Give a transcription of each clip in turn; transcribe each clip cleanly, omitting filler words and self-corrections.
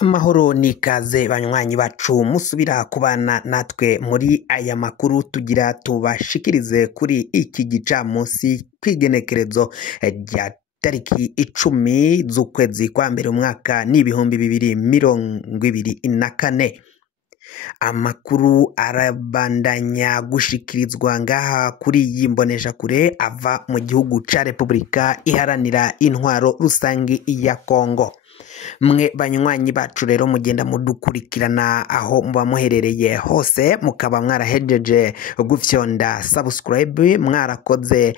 Amahoro n'ikaze banywanyi bacu musubira kubana natwe muri aya makuru tugira tubashikirize kuri iki gicamunsi kw'igenekerezo rya tariki 10 z'ukwezi kwa mbere umwaka n'ibihumbi 2024. Amakuru arabandanya gushikirizwa ngaha kuri iyi mboneshakure ava mu gihugu ca Repubulika iharanira intwaro rusangi ya Kongo. Mwe banywanyi bacu rero mugenda mudukurikirana aho muba muherereye hose, mukaba mwarahejeje gufyonda subscribe, mwarakoze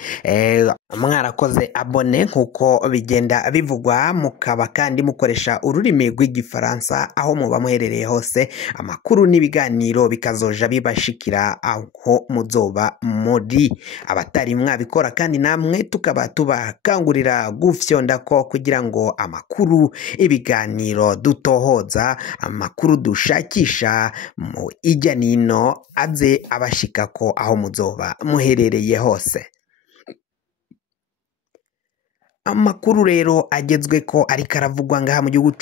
abone nkuko bigenda bivugwa, mukaba kandi mukoresha ururimi rw'igifaransa aho muba muherereye hose, amakuru n'ibiganiro bikazoja bibashikira aho muzoba muri. Abatari mwabikora kandi namwe tukaba tubakangurira gufyonda ko kugira ngo amakuru ibiganiro dutohoza, amakuru dushakisha mu ijya nino aze abashikako aho muzoba muherereye hose. Amakuru rero agezwe ko ariko aravugwa ngaha mu gihugu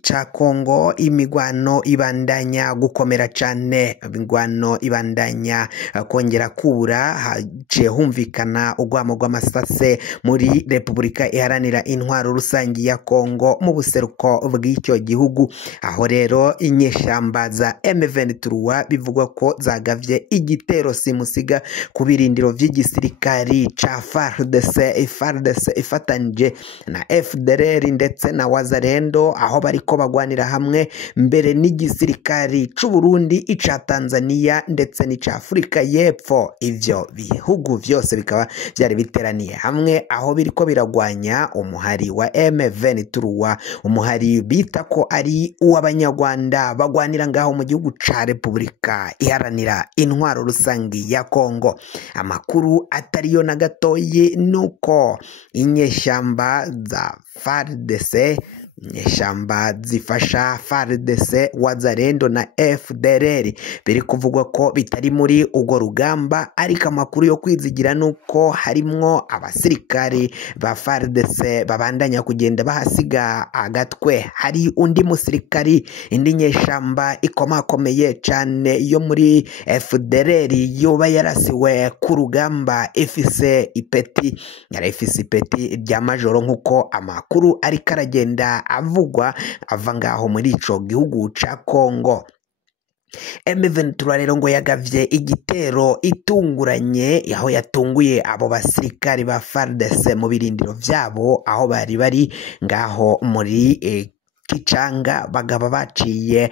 ca Kongo, imigwano ibandanya gukomera cane, imigwano ibandanya kongera kubura, haciye humvikana urwamo rw'amasase muri Repubulika iharanira intwaro rusangi ya Kongo mu buseruko bw'icyo gihugu, aho rero inyeshamba za M23 bivugwa ko zagavye igitero simusiga ku birindiro vy'igisirikari ca FARDC ifatanye na FDLR ndetse na Wazalendo, aho bariko bagwanira hamwe mbere n'igisirikari c'u Burundi, ica Tanzania ndetse n'ica Afrika y'Epfo. Ivyo bihugu vyose bikaba byari biteraniye hamwe aho biriko biragwanya umuhari wa M23, umuhari bita ko ari uw'abanyarwanda bagwanira ngaho mu gihugu ca Repubulika iharanira intwaro rusangi ya Kongo. Amakuru atariyo na gatoyi nuko inyeshamba za FARDC, inyeshamba zifasha FARDC, Wazalendo na FDLR biri kuvugwa ko bitari muri ugo rugamba, ariko amakuru yo kwizigira nuko harimwo abasirikari ba FARDC babandanya kugenda bahasiga agatwe. Hari undi musirikari, indi nyeshamba ikomakomeye cane yo muri FDLR yoba yarasiwe ku rugamba ifise ipeti rya majoro, nkuko amakuru ariko aragenda avugwa ava ngaho muri ico gihugu ca Kongo. M23 rero ngo yagavye igitero itunguranye, aho yatunguye abo basirikari ba FARDC mu birindiro vyabo aho bari ngaho muri Kicanga, bagaba baciye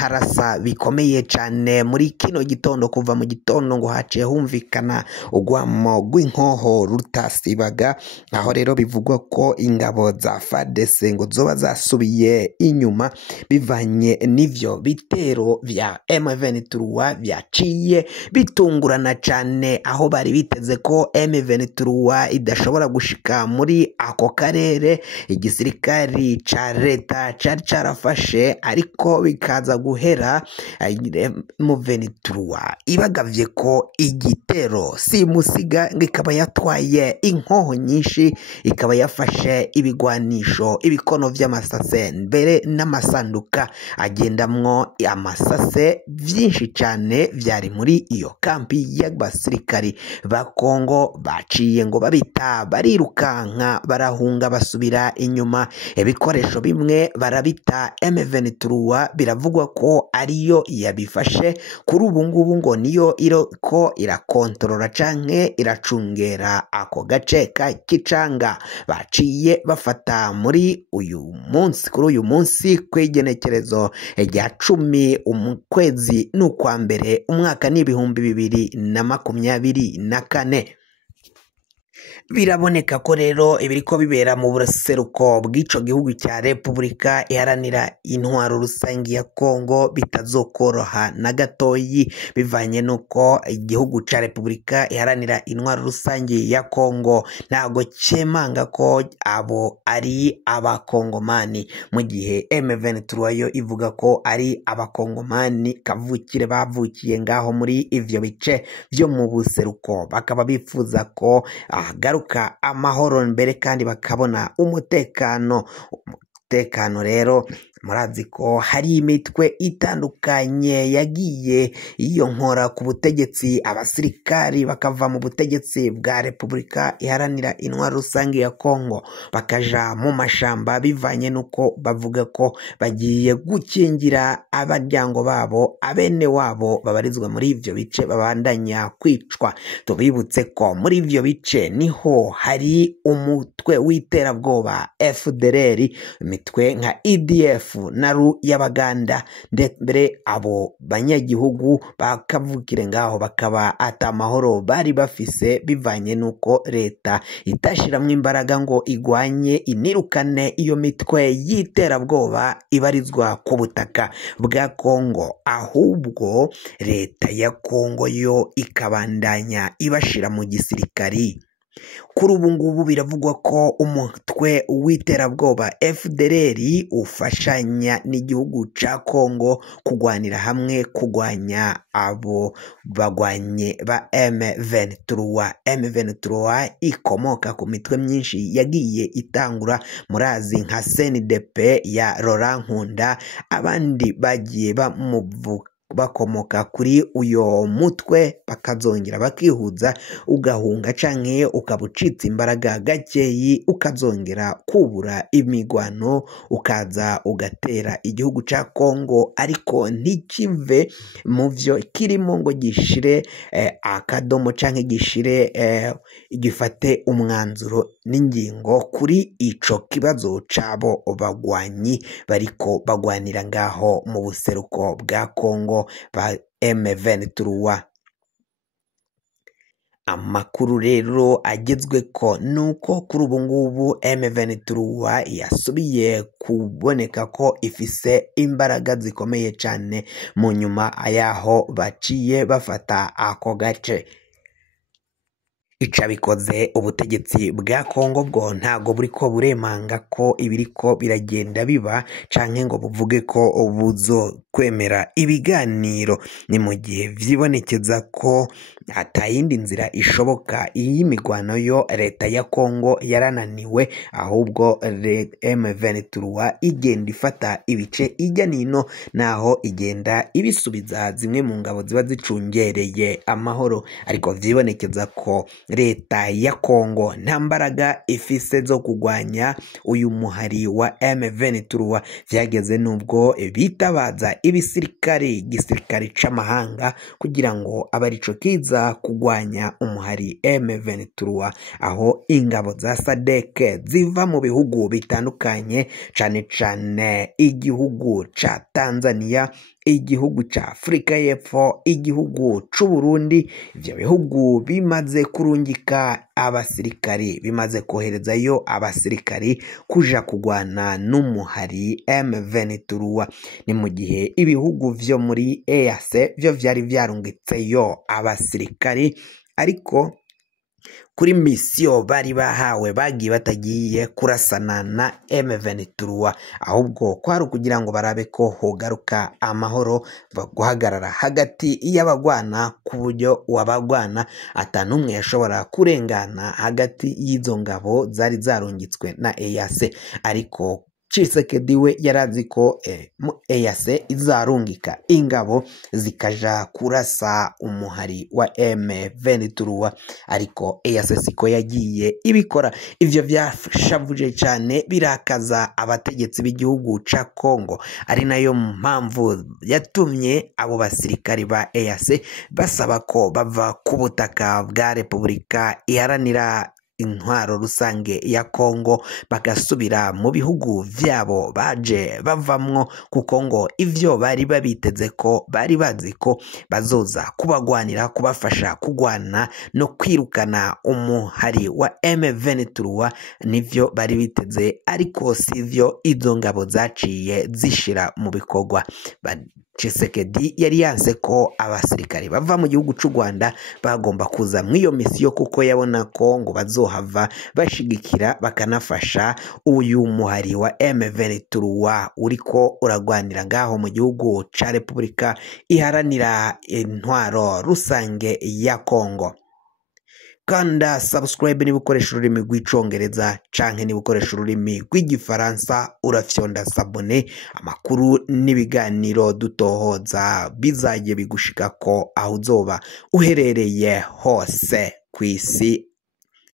harasa bikomeye cane muri kino gitondo. Kuva mu gitondo ngo haciye humvikana urwamo rw'inkoho rutasibaga, aho rero bivugwa ko ingabo za FARDC ngo zoba zasubiye inyuma bivanye n'ivyo bitero vya M23 vyaciye bitungurana cane, aho bari biteze ko M23 idashobora gushika muri ako karere igisirikari ca leta cari carafashe, ariko bikaza guhera M23 ibagavye ko igitero simusiga, ikaba yatwaye inkoho nyinshi, ikaba yafashe ibigwanisho, ibikono vy'amasase mbere n'amasanduka agendamwo amasase vyinshi cane vyari muri iyo kampi y'abasirikari ba Kongo. Baciye ngo babita barirukanka barahunga basubira inyuma, ibikoresho bimwe barabita M23 biravugwa ko ariyo yabifashe. Kuri ubu ngubu ngo niyo iriko irakontorora canke iracungera ako gace ka Kicanga. Baciye bafata muri uyu munsi kw'igenekerezo rya 10 ukwezi n'ukwa mbere umwaka n'ibihumbi 2024. Biraboneka ko rero ibiriko bibera mu buseruko bw'ico gihugu cya Repubulika iharanira intwaro rusangi ya Kongo bitazokoroha na gatoyi, bivanye nuko igihugu ca Repubulika iharanira intwaro rusangi ya Kongo ntago cemanga ko abo ari abakongomani, mu gihe M23 yo ivuga ko ari abakongomani kavukire bavukiye ngaho muri ivyo bice vyo mu buseruko. Bakaba bifuza ko garuka amahoro mbere kandi bakabona umutekano. umutekano rero murazi ko hari imitwe itandukanye yagiye yiyonkora ku butegetsi, abasirikari bakava mu butegetsi bwa Repubulika Iharanira Intwaro Rusange ya Kongo bakaja mu mashamba bivanye nuko bavuga ko bagiye gukingira abaryango babo, abene wabo babarizwa muri ivyo bice babandanya kwicwa. Tubibutse ko muri ivyo bice niho hari umutwe w'iterabwoba FDLR, imitwe nka EDF naru y'Abaganda, ndetse abo banyagihugu bakavukire ngaho bakaba atamahoro bari bafise bivanye nuko leta itashiramwe imbaraga ngo igwanye inirukane iyo mitwe y'iterabwoba ibarizwa ku butaka bwa Kongo, ahubwo leta ya Kongo yo ikabandanya ibashira mu gisirikari. Kuri ubu ngubu biravugwa ko umutwe w'iterabwoba FDLR ufashanya n'igihugu ca Kongo kugwanira hamwe kugwanya abo bagwanye ba M23. M23 ikomoka ku mitwe myinshi yagiye itangura, murazi nka CNDP ya Laurent Nkunda, abandi bagiye bakomoka kuri uyo mutwe bakazongera bakihuza, ugahunga canke ukabucitsa imbaraga gakeyi ukazongera kubura imigwano ukaza ugatera igihugu ca Kongo, ariko ntikive mu vyo kirimo ngo gishire akadomo canke gishire gifate umwanzuro n'ingingo kuri ico kibazo cabo bagwanyi bariko bagwanira ngaho mu buseruko bwa Kongo ba M23. Amakuru rero agezwe ko nuko kuri ubu ngubu M23 yasubiye kuboneka ko ifise imbaraga zikomeye cyane mu nyuma ayaho baciye bafata ako gace. Ica bikoze ubutegetsi bwa Kongo bwo ntago buriko buremanga ko ibiriko biragenda biba canke ngo buvuge ko buzo kwemera ibiganiro, ni mu gihe vyibonekeza ko atayindi nzira ishoboka. Iyi migwano yo leta ya Kongo yarananiwe, ahubwo M23 igenda ifata ibice ijya nino naho igenda ibisubiza zimwe mu ngabo ziba zicungereye amahoro, ariko vyibonekeza ko leta ya Kongo nta mbaraga ifise zo kugwanya uyu muhari wa M23. Vyageze nubwo bitabaza igisirikari c'amahanga kugira ngo abarico kiza kugwanya umuhari M23, aho ingabo za SADC ziva mu bihugu bitandukanye, cane cane igihugu ca Tanzania, igihugu ca Afrika y'Epfo, igihugu c'u Burundi. Ivyo bihugu bimaze kurungika abasirikari, bimaze koherezayo abasirikari kuja kugwana n'umuhari M23. Ni mu gihe ibihugu vyo muri EAC vyo vyari vyarungitseyo abasirikari, ariko kuri misiyo bari bahawe bagiye batagiye kurasana na M23, ahubwo kwari kugira ngo barabe ko hogaruka amahoro, guhagarara hagati y'abagwana ku buryo wabagwana atanumwe yashobora kurengana hagati y'izo ngabo zari zarungitswe na EAC. Ariko Tshisekedi we yarazi ko EAC izarungika ingabo zikaja kurasa umuhari wa M23, ariko EAC siko yagiye ibikora. Ivyo vyashavuje cyane birakaza abategetsi b'igihugu ca Kongo, ari nayo mpamvu yatumye abo basirikari ba EAC basaba ko bava ku butaka bwa Repubulika Iharanira Intwaro Rusange ya Kongo bagasubira mu bihugu vyabo baje bavamwo, kuko ngo ivyo bari babiteze ko bari bazi ko bazoza kubagwanira, kubafasha kugwana no kwirukana umuhari wa M23 nivyo bari biteze, ariko sivyo izo ngabo zaciye zishira mu bikorwa. Tshisekedi yari yanse ko abasirikari bava mu gihugu c'u Rwanda bagomba kuza mw'iyo misiyo, kuko yabona ko ngo bazohava bashigikira bakanafasha uyu muhari wa M23 uriko uragwanira ngaho mu gihugu ca Repubulika Iharanira Intwaro Rusange ya Kongo. kanda subscribe niba ukoresha ururimi rw'icongereza canke niba ukoresha ururimi rw'igifaransa urafyonda sabone amakuru n'ibiganiro dutohoza bizaje bigushikako aho uzoba uherereye hose kw'isi